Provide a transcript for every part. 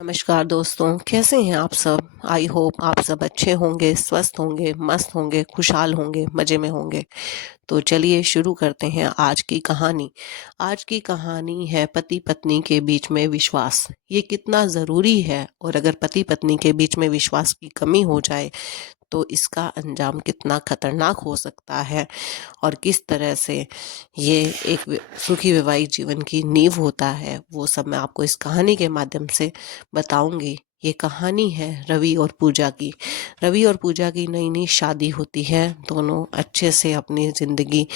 नमस्कार दोस्तों, कैसे हैं आप सब। आई होप आप सब अच्छे होंगे, स्वस्थ होंगे, मस्त होंगे, खुशहाल होंगे, मज़े में होंगे। तो चलिए शुरू करते हैं आज की कहानी। आज की कहानी है पति पत्नी के बीच में विश्वास। ये कितना ज़रूरी है, और अगर पति पत्नी के बीच में विश्वास की कमी हो जाए तो इसका अंजाम कितना खतरनाक हो सकता है, और किस तरह से ये एक सुखी वैवाहिक जीवन की नींव होता है, वो सब मैं आपको इस कहानी के माध्यम से बताऊंगी। ये कहानी है रवि और पूजा की। रवि और पूजा की नई नई शादी होती है। दोनों अच्छे से अपनी ज़िंदगी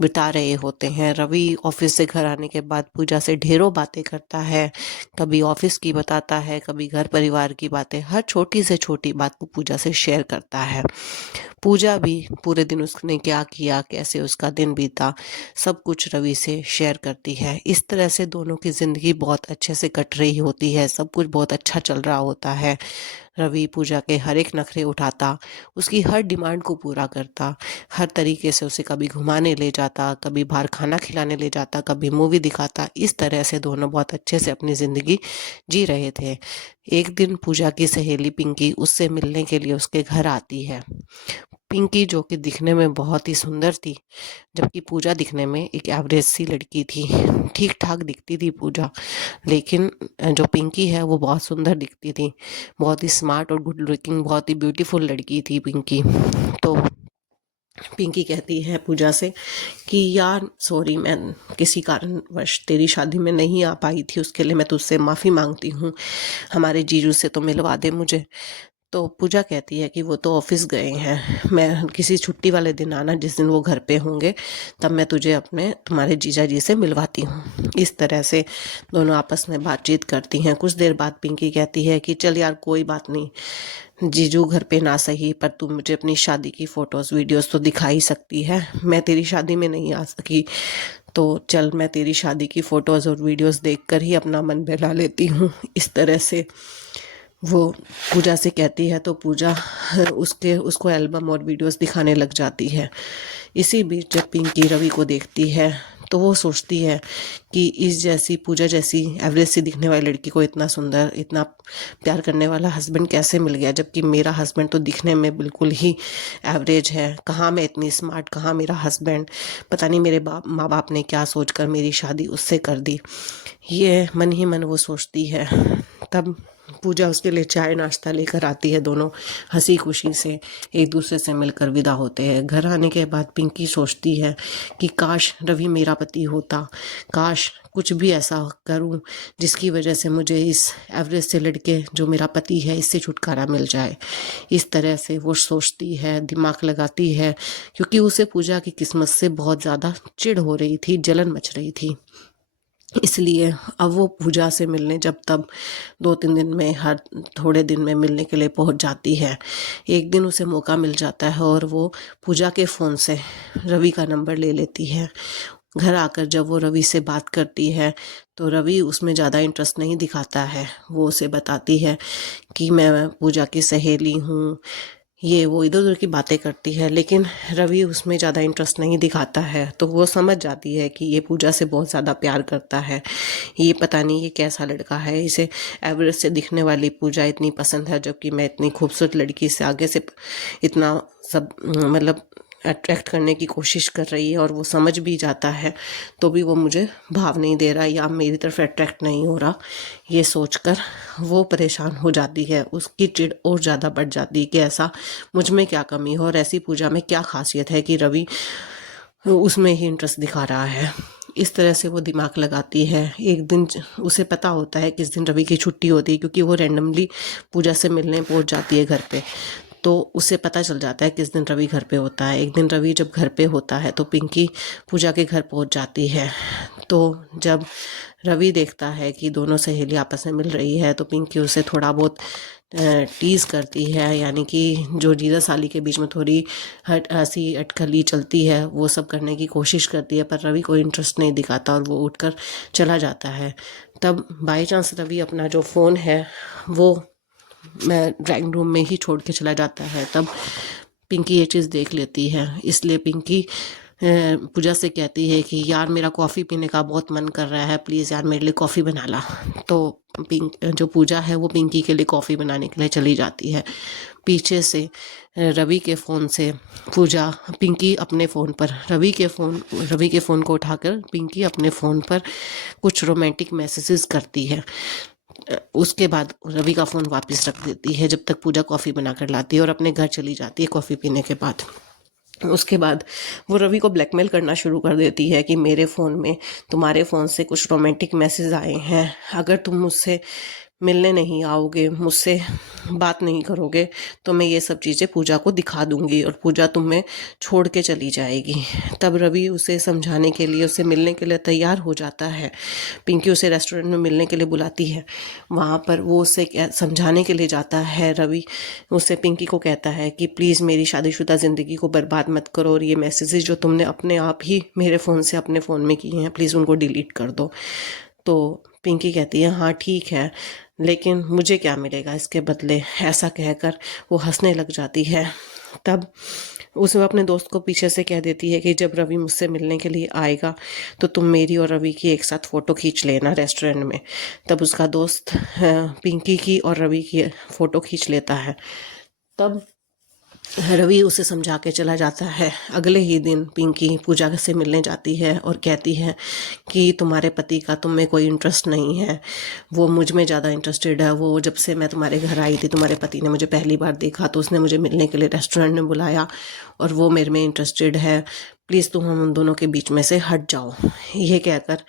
बिता रहे होते हैं। रवि ऑफिस से घर आने के बाद पूजा से ढेरों बातें करता है। कभी ऑफिस की बताता है, कभी घर परिवार की बातें, हर छोटी से छोटी बात को पूजा से शेयर करता है। पूजा भी पूरे दिन उसने क्या किया, कैसे उसका दिन बीता, सब कुछ रवि से शेयर करती है। इस तरह से दोनों की ज़िंदगी बहुत अच्छे से कट रही होती है। सब कुछ बहुत अच्छा चल रहा होता है। रवि पूजा के हर एक नखरे उठाता, उसकी हर डिमांड को पूरा करता, हर तरीके से उसे कभी घुमाने ले जाता, कभी बाहर खाना खिलाने ले जाता, कभी मूवी दिखाता। इस तरह से दोनों बहुत अच्छे से अपनी ज़िंदगी जी रहे थे। एक दिन पूजा की सहेली पिंकी उससे मिलने के लिए उसके घर आती है। पिंकी जो कि दिखने में बहुत ही सुंदर थी, जबकि पूजा दिखने में एक एवरेज सी लड़की थी। ठीक ठाक दिखती थी पूजा, लेकिन जो पिंकी है वो बहुत सुंदर दिखती थी। बहुत ही स्मार्ट और गुड लुकिंग, बहुत ही ब्यूटीफुल लड़की थी पिंकी। तो पिंकी कहती है पूजा से कि यार सॉरी, मैं किसी कारणवश तेरी शादी में नहीं आ पाई थी, उसके लिए मैं तुझसे माफ़ी मांगती हूँ। हमारे जीजू से तो मिलवा दे मुझे। तो पूजा कहती है कि वो तो ऑफिस गए हैं, मैं किसी छुट्टी वाले दिन आना, जिस दिन वो घर पे होंगे, तब मैं तुझे अपने तुम्हारे जीजा जी से मिलवाती हूँ। इस तरह से दोनों आपस में बातचीत करती हैं। कुछ देर बाद पिंकी कहती है कि चल यार कोई बात नहीं, जीजू घर पे ना सही, पर तू मुझे अपनी शादी की फ़ोटोज़ वीडियोज़ तो दिखा ही सकती है। मैं तेरी शादी में नहीं आ सकी, तो चल मैं तेरी शादी की फ़ोटोज़ और वीडियोज़ देखकर ही अपना मन बहला लेती हूँ। इस तरह से वो पूजा से कहती है, तो पूजा उसको एल्बम और वीडियोस दिखाने लग जाती है। इसी बीच जब पिंकी रवि को देखती है तो वो सोचती है कि इस जैसी पूजा जैसी एवरेज सी दिखने वाली लड़की को इतना सुंदर, इतना प्यार करने वाला हस्बैंड कैसे मिल गया, जबकि मेरा हस्बैंड तो दिखने में बिल्कुल ही एवरेज है। कहाँ मैं इतनी स्मार्ट, कहाँ मेरा हस्बैंड, पता नहीं मेरे माँ बाप ने क्या सोचकर मेरी शादी उससे कर दी। ये मन ही मन वो सोचती है। तब पूजा उसके लिए चाय नाश्ता लेकर आती है। दोनों हंसी खुशी से एक दूसरे से मिलकर विदा होते हैं। घर आने के बाद पिंकी सोचती है कि काश रवि मेरा पति होता, काश कुछ भी ऐसा करूं जिसकी वजह से मुझे इस एवरेज से लड़के जो मेरा पति है इससे छुटकारा मिल जाए। इस तरह से वो सोचती है, दिमाग लगाती है, क्योंकि उसे पूजा की किस्मत से बहुत ज़्यादा चिढ़ हो रही थी, जलन मच रही थी। इसलिए अब वो पूजा से मिलने जब तब 2-3 दिन में, हर थोड़े दिन में मिलने के लिए पहुंच जाती है। एक दिन उसे मौका मिल जाता है और वो पूजा के फ़ोन से रवि का नंबर ले लेती है। घर आकर जब वो रवि से बात करती है तो रवि उसमें ज़्यादा इंटरेस्ट नहीं दिखाता है। वो उसे बताती है कि मैं पूजा की सहेली हूँ, ये वो इधर उधर की बातें करती है, लेकिन रवि उसमें ज़्यादा इंटरेस्ट नहीं दिखाता है। तो वो समझ जाती है कि ये पूजा से बहुत ज़्यादा प्यार करता है। ये पता नहीं ये कैसा लड़का है, इसे एवरेज से दिखने वाली पूजा इतनी पसंद है, जबकि मैं इतनी खूबसूरत लड़की से आगे से इतना सब मतलब अट्रैक्ट करने की कोशिश कर रही है, और वो समझ भी जाता है तो भी वो मुझे भाव नहीं दे रहा या मेरी तरफ अट्रैक्ट नहीं हो रहा। ये सोचकर वो परेशान हो जाती है। उसकी चिढ़ और ज़्यादा बढ़ जाती है कि ऐसा मुझ में क्या कमी है और ऐसी पूजा में क्या खासियत है कि रवि उसमें ही इंटरेस्ट दिखा रहा है। इस तरह से वो दिमाग लगाती है। एक दिन उसे पता होता है किस दिन रवि की छुट्टी होती है, क्योंकि वो रैंडमली पूजा से मिलने पहुंच जाती है घर पे। तो उसे पता चल जाता है किस दिन रवि घर पे होता है। एक दिन रवि जब घर पे होता है तो पिंकी पूजा के घर पहुंच जाती है। तो जब रवि देखता है कि दोनों सहेली आपस में मिल रही है तो पिंकी उसे थोड़ा बहुत टीज़ करती है, यानी कि जो जीजा साली के बीच में थोड़ी हंसी अटकली चलती है वो सब करने की कोशिश करती है, पर रवि कोई इंटरेस्ट नहीं दिखाता और वो उठकर चला जाता है। तब बाई चांस रवि अपना जो फ़ोन है वो मैं ड्राइंग रूम में ही छोड़ के चला जाता है। तब पिंकी ये चीज़ देख लेती है, इसलिए पिंकी पूजा से कहती है कि यार मेरा कॉफ़ी पीने का बहुत मन कर रहा है, प्लीज़ यार मेरे लिए कॉफ़ी बना ला। तो जो पूजा है वो पिंकी के लिए कॉफ़ी बनाने के लिए चली जाती है। पीछे से रवि के फ़ोन से पूजा पिंकी अपने फ़ोन पर रवि के फ़ोन को उठाकर पिंकी अपने फ़ोन पर कुछ रोमांटिक मैसेजेस करती है। उसके बाद रवि का फ़ोन वापस रख देती है जब तक पूजा कॉफ़ी बना कर लाती है और अपने घर चली जाती है कॉफ़ी पीने के बाद। उसके बाद वो रवि को ब्लैकमेल करना शुरू कर देती है कि मेरे फ़ोन में तुम्हारे फ़ोन से कुछ रोमांटिक मैसेज आए हैं, अगर तुम मुझसे मिलने नहीं आओगे, मुझसे बात नहीं करोगे, तो मैं ये सब चीज़ें पूजा को दिखा दूंगी और पूजा तुम्हें छोड़ के चली जाएगी। तब रवि उसे समझाने के लिए, उसे मिलने के लिए तैयार हो जाता है। पिंकी उसे रेस्टोरेंट में मिलने के लिए बुलाती है। वहाँ पर वो उसे समझाने के लिए जाता है। रवि उससे पिंकी को कहता है कि प्लीज़ मेरी शादीशुदा ज़िंदगी को बर्बाद मत करो और ये मैसेजेस जो तुमने अपने आप ही मेरे फ़ोन से अपने फ़ोन में किए हैं, प्लीज़ उनको डिलीट कर दो। तो पिंकी कहती है हाँ ठीक है, लेकिन मुझे क्या मिलेगा इसके बदले, ऐसा कहकर वो हंसने लग जाती है। तब उसे अपने दोस्त को पीछे से कह देती है कि जब रवि मुझसे मिलने के लिए आएगा तो तुम मेरी और रवि की एक साथ फ़ोटो खींच लेना रेस्टोरेंट में। तब उसका दोस्त पिंकी की और रवि की फ़ोटो खींच लेता है। तब रवि उसे समझा के चला जाता है। अगले ही दिन पिंकी पूजा से मिलने जाती है और कहती है कि तुम्हारे पति का तुम में कोई इंटरेस्ट नहीं है, वो मुझ में ज़्यादा इंटरेस्टेड है। वो जब से मैं तुम्हारे घर आई थी, तुम्हारे पति ने मुझे पहली बार देखा तो उसने मुझे मिलने के लिए रेस्टोरेंट में बुलाया और वो मेरे में इंटरेस्टेड है, प्लीज़ तुम हम उन दोनों के बीच में से हट जाओ। ये कहकर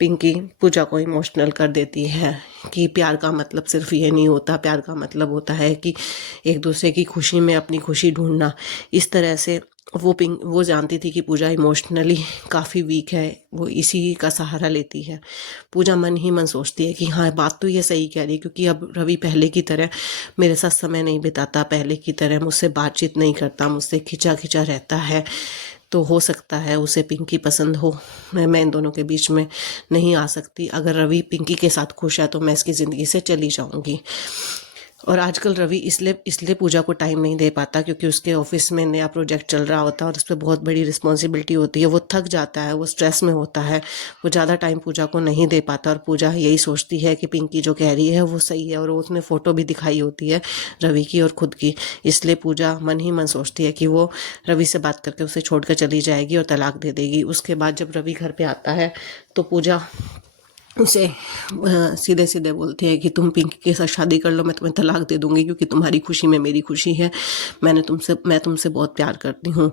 पिंकी पूजा को इमोशनल कर देती है कि प्यार का मतलब सिर्फ ये नहीं होता, प्यार का मतलब होता है कि एक दूसरे की खुशी में अपनी खुशी ढूंढना। इस तरह से वो जानती थी कि पूजा इमोशनली काफ़ी वीक है, वो इसी का सहारा लेती है। पूजा मन ही मन सोचती है कि हाँ बात तो ये सही कह रही है, क्योंकि अब रवि पहले की तरह मेरे साथ समय नहीं बिताता, पहले की तरह मुझसे बातचीत नहीं करता, मुझसे खिंचा खिंचा रहता है, तो हो सकता है उसे पिंकी पसंद हो। मैं इन दोनों के बीच में नहीं आ सकती। अगर रवि पिंकी के साथ खुश है तो मैं इसकी ज़िंदगी से चली जाऊंगी। और आजकल रवि इसलिए पूजा को टाइम नहीं दे पाता क्योंकि उसके ऑफिस में नया प्रोजेक्ट चल रहा होता है और उस पर बहुत बड़ी रिस्पॉन्सिबिलिटी होती है। वो थक जाता है, वो स्ट्रेस में होता है, वो ज़्यादा टाइम पूजा को नहीं दे पाता। और पूजा यही सोचती है कि पिंकी जो कह रही है वो सही है, और उसने फ़ोटो भी दिखाई होती है रवि की और खुद की। इसलिए पूजा मन ही मन सोचती है कि वो रवि से बात करके उसे छोड़ कर चली जाएगी और तलाक दे देगी। उसके बाद जब रवि घर पर आता है तो पूजा उसे सीधे सीधे बोलती है कि तुम पिंकी के साथ शादी कर लो, मैं तुम्हें तलाक दे दूंगी, क्योंकि तुम्हारी खुशी में मेरी खुशी है, मैं तुमसे बहुत प्यार करती हूँ।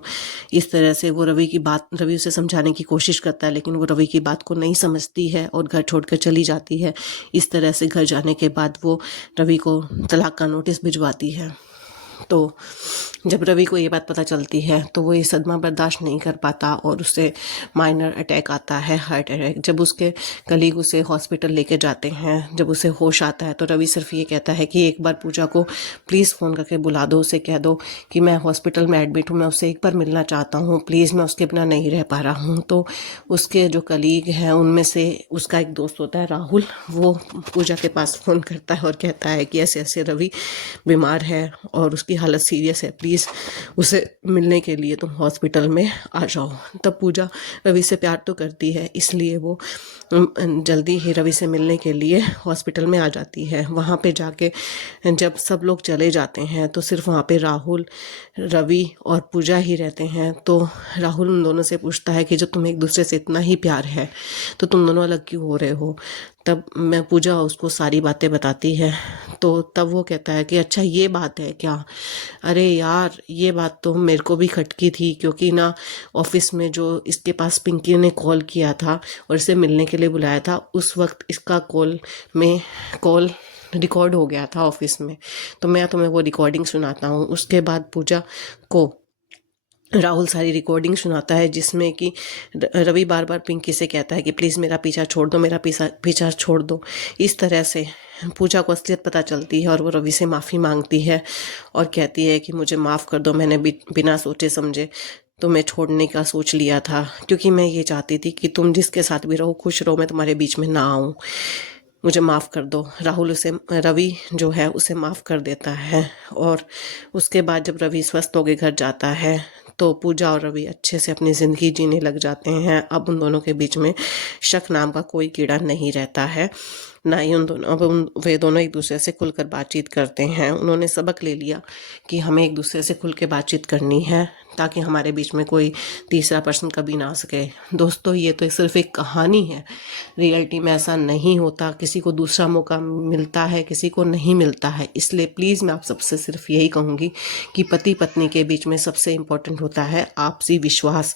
इस तरह से वो रवि उसे समझाने की कोशिश करता है, लेकिन वो रवि की बात को नहीं समझती है और घर छोड़कर चली जाती है। इस तरह से घर जाने के बाद वो रवि को तलाक का नोटिस भिजवाती है। तो जब रवि को ये बात पता चलती है तो वो ये सदमा बर्दाश्त नहीं कर पाता और उसे माइनर अटैक आता है, हार्ट अटैक। जब उसके कलीग उसे हॉस्पिटल लेके जाते हैं, जब उसे होश आता है तो रवि सिर्फ ये कहता है कि एक बार पूजा को प्लीज़ फ़ोन करके बुला दो, उसे कह दो कि मैं हॉस्पिटल में एडमिट हूँ, मैं उससे एक बार मिलना चाहता हूँ, प्लीज़ मैं उसके बिना नहीं रह पा रहा हूँ। तो उसके जो कलीग हैं उनमें से उसका एक दोस्त होता है राहुल, वो पूजा के पास फ़ोन करता है और कहता है कि ऐसे ऐसे रवि बीमार है और उसकी हालत सीरियस है, प्लीज़ उसे मिलने के लिए तुम हॉस्पिटल में आ जाओ। तब पूजा रवि से प्यार तो करती है, इसलिए वो जल्दी ही रवि से मिलने के लिए हॉस्पिटल में आ जाती है। वहाँ पे जाके जब सब लोग चले जाते हैं तो सिर्फ वहाँ पे राहुल, रवि और पूजा ही रहते हैं। तो राहुल उन दोनों से पूछता है कि जब तुम्हें एक दूसरे से इतना ही प्यार है तो तुम दोनों अलग क्यों हो रहे हो। तब मैं पूजा उसको सारी बातें बताती है, तो तब वो कहता है कि अच्छा ये बात है क्या। अरे यार ये बात तो मेरे को भी खटकी थी, क्योंकि ना ऑफिस में जो इसके पास पिंकी ने कॉल किया था और इसे मिलने के लिए बुलाया था, उस वक्त इसका कॉल रिकॉर्ड हो गया था ऑफिस में। तो मैं तुम्हें वो रिकॉर्डिंग सुनाता हूँ। उसके बाद पूजा को राहुल सारी रिकॉर्डिंग सुनाता है जिसमें कि रवि बार बार पिंकी से कहता है कि प्लीज़ मेरा पीछा छोड़ दो, मेरा पीछा छोड़ दो। इस तरह से पूजा को असलियत पता चलती है और वो रवि से माफ़ी मांगती है और कहती है कि मुझे माफ़ कर दो, मैंने बिना सोचे समझे तुम्हें छोड़ने का सोच लिया था, क्योंकि मैं ये चाहती थी कि तुम जिसके साथ भी रहो खुश रहो, मैं तुम्हारे बीच में ना आऊँ, मुझे माफ़ कर दो। रवि जो है उसे माफ़ कर देता है। और उसके बाद जब रवि स्वस्थ होकर घर जाता है तो पूजा और रवि अच्छे से अपनी ज़िंदगी जीने लग जाते हैं। अब उन दोनों के बीच में शक नाम का कोई कीड़ा नहीं रहता है, ना ही उन दोनों, वे दोनों एक दूसरे से खुलकर बातचीत करते हैं। उन्होंने सबक ले लिया कि हमें एक दूसरे से खुल के बातचीत करनी है, ताकि हमारे बीच में कोई तीसरा पर्सन कभी ना आ सके। दोस्तों, ये तो सिर्फ एक कहानी है, रियलिटी में ऐसा नहीं होता। किसी को दूसरा मौका मिलता है, किसी को नहीं मिलता है। इसलिए प्लीज़ मैं आप सबसे सिर्फ यही कहूँगी कि पति पत्नी के बीच में सबसे इम्पोर्टेंट होता है आपसी विश्वास।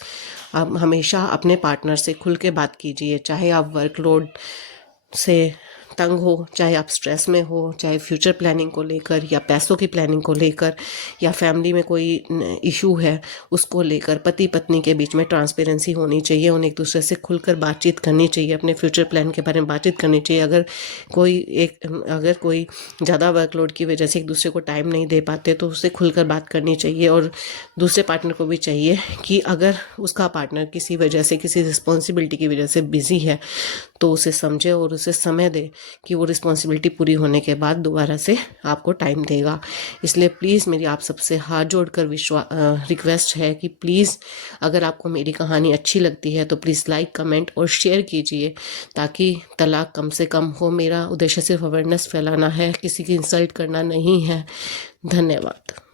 आप हमेशा अपने पार्टनर से खुल के बात कीजिए, चाहे आप वर्कलोड से तंग हो, चाहे आप स्ट्रेस में हो, चाहे फ्यूचर प्लानिंग को लेकर या पैसों की प्लानिंग को लेकर, या फैमिली में कोई इशू है उसको लेकर। पति पत्नी के बीच में ट्रांसपेरेंसी होनी चाहिए, उन्हें एक दूसरे से खुलकर बातचीत करनी चाहिए, अपने फ्यूचर प्लान के बारे में बातचीत करनी चाहिए। अगर कोई ज़्यादा वर्कलोड की वजह से एक दूसरे को टाइम नहीं दे पाते तो उससे खुलकर बात करनी चाहिए। और दूसरे पार्टनर को भी चाहिए कि अगर उसका पार्टनर किसी वजह से, किसी रिस्पॉन्सिबिलिटी की वजह से बिजी है, तो उसे समझे और उसे समय दे कि वो रिस्पॉन्सिबिलिटी पूरी होने के बाद दोबारा से आपको टाइम देगा। इसलिए प्लीज़ मेरी आप सबसे हाथ जोड़कर रिक्वेस्ट है कि प्लीज़, अगर आपको मेरी कहानी अच्छी लगती है तो प्लीज़ लाइक, कमेंट और शेयर कीजिए, ताकि तलाक कम से कम हो। मेरा उद्देश्य सिर्फ अवेयरनेस फैलाना है, किसी की इंसल्ट करना नहीं है। धन्यवाद।